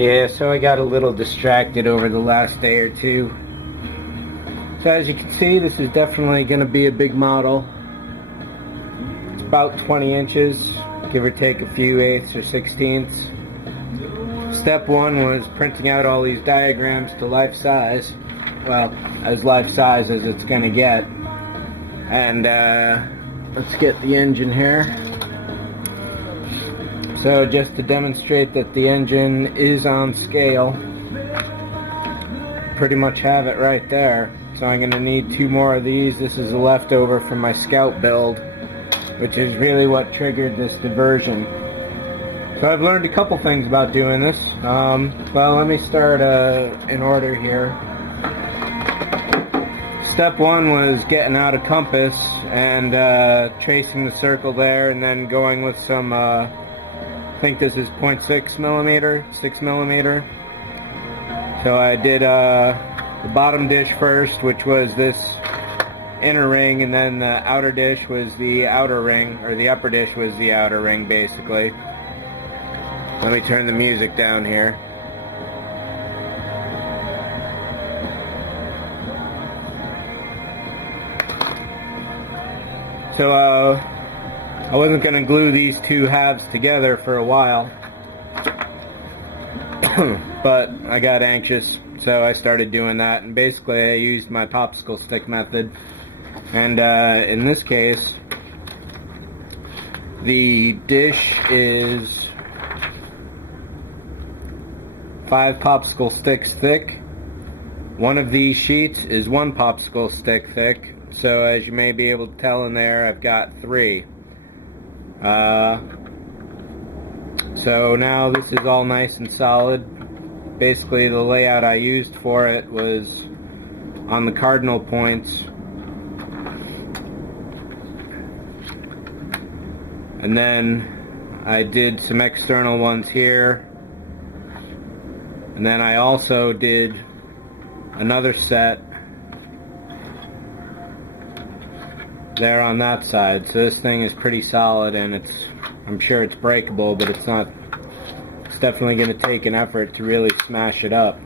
Yeah, so I got a little distracted over the last day or two. So as you can see, this is definitely going to be a big model. It's about 20 inches, give or take a few eighths or sixteenths. Step one was printing out all these diagrams to life size. Well, as life size as it's going to get. And let's get the engine here. So just to demonstrate that the engine is on scale, pretty much have it right there. So I'm going to need 2 more of these. This is a leftover from my Scout build, which is really what triggered this diversion. So I've learned a couple things about doing this. Well, let me start in order here. Step one was getting out a compass and tracing the circle there, and then going with some, I think this is 0.6 millimeter, 6 millimeter. So I did the bottom dish first, which was this inner ring, and then the outer dish was the outer ring, or the upper dish was the outer ring, basically. Let me turn the music down here. So I wasn't going to glue these 2 halves together for a while, but I got anxious, so I started doing that, and basically I used my popsicle stick method. And in this case, the dish is 5 popsicle sticks thick. One of these sheets is 1 popsicle stick thick. So as you may be able to tell in there, I've got 3. So now this is all nice and solid. Basically the layout I used for it was on the cardinal points. And then I did some external ones here. And then I also did another set there on that side. So this thing is pretty solid, and I'm sure it's breakable, but it's not. It's definitely going to take an effort to really smash it up.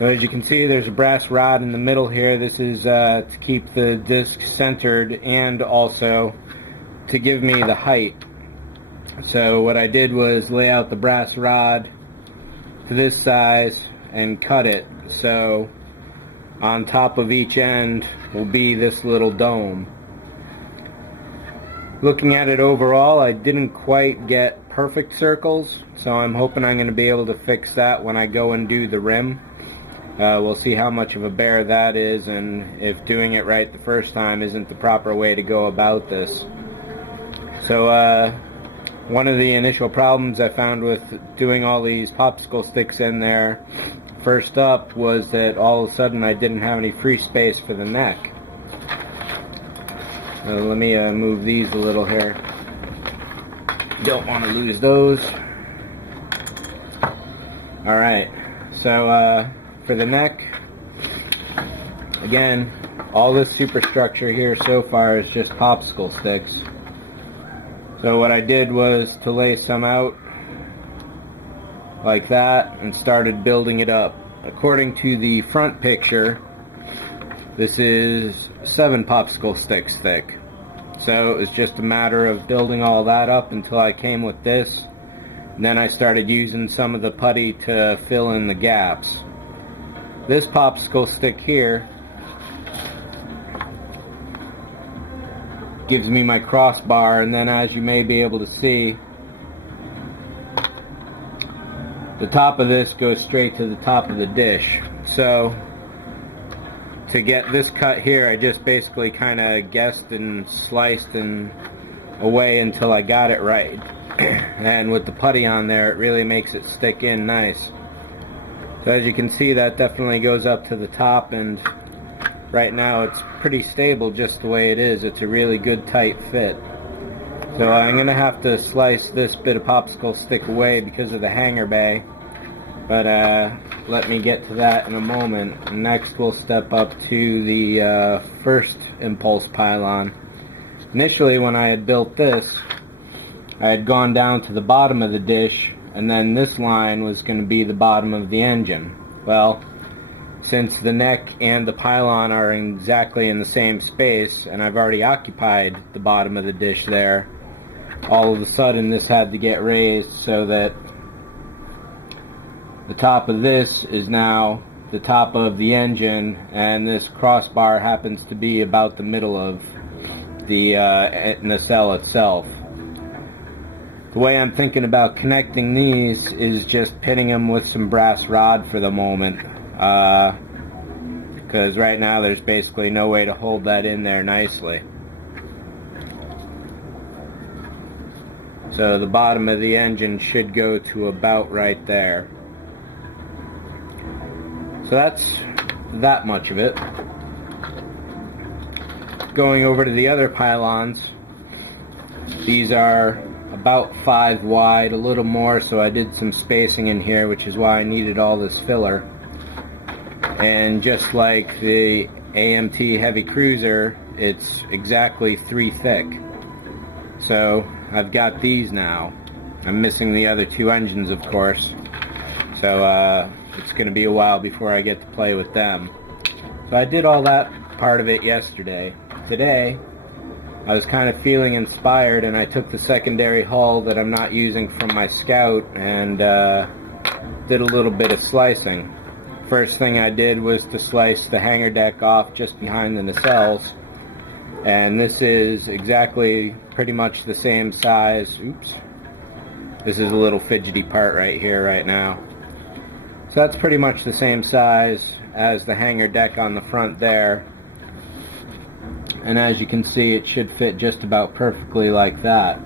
So as you can see, there's a brass rod in the middle here. This is to keep the disc centered and also to give me the height. So what I did was lay out the brass rod to this size and cut it. So on top of each end will be this little dome. Looking at it overall, I didn't quite get perfect circles, so I'm hoping I'm going to be able to fix that when I go and do the rim. We'll see how much of a bear that is, and if doing it right the first time isn't the proper way to go about this. So one of the initial problems I found with doing all these popsicle sticks in there, first up, was that all of a sudden I didn't have any free space for the neck. Let me move these a little here. Don't want to lose those. Alright, so for the neck, again, all this superstructure here so far is just popsicle sticks. So what I did was to lay some out like that and started building it up. According to the front picture, this is 7 popsicle sticks thick. So it was just a matter of building all that up until I came with this. And then I started using some of the putty to fill in the gaps. This popsicle stick here gives me my crossbar, and then as you may be able to see, the top of this goes straight to the top of the dish. So to get this cut here, I just basically kind of guessed and sliced and away until I got it right. And with the putty on there, it really makes it stick in nice. So as you can see, that definitely goes up to the top, and right now it's pretty stable just the way it is. It's a really good tight fit. So I'm going to have to slice this bit of popsicle stick away because of the hanger bay. But let me get to that in a moment. Next we'll step up to the first impulse pylon. Initially when I had built this, I had gone down to the bottom of the dish and then this line was going to be the bottom of the engine. Well, since the neck and the pylon are exactly in the same space, and I've already occupied the bottom of the dish there, all of a sudden this had to get raised so that the top of this is now the top of the engine, and this crossbar happens to be about the middle of the nacelle itself. The way I'm thinking about connecting these is just pitting them with some brass rod for the moment, because right now there's basically no way to hold that in there nicely. So the bottom of the engine should go to about right there. So that's that much of it. Going over to the other pylons, these are about 5 wide, a little more, so I did some spacing in here, which is why I needed all this filler. And just like the AMT Heavy Cruiser, it's exactly 3 thick. So I've got these now. I'm missing the other 2 engines, of course, so it's going to be a while before I get to play with them. So I did all that part of it yesterday. Today I was kind of feeling inspired, and I took the secondary hull that I'm not using from my Scout and did a little bit of slicing. First thing I did was to slice the hanger deck off just behind the nacelles, and this is exactly pretty much the same size. Oops, this is a little fidgety part right here right now. So that's pretty much the same size as the hanger deck on the front there, and as you can see, it should fit just about perfectly like that.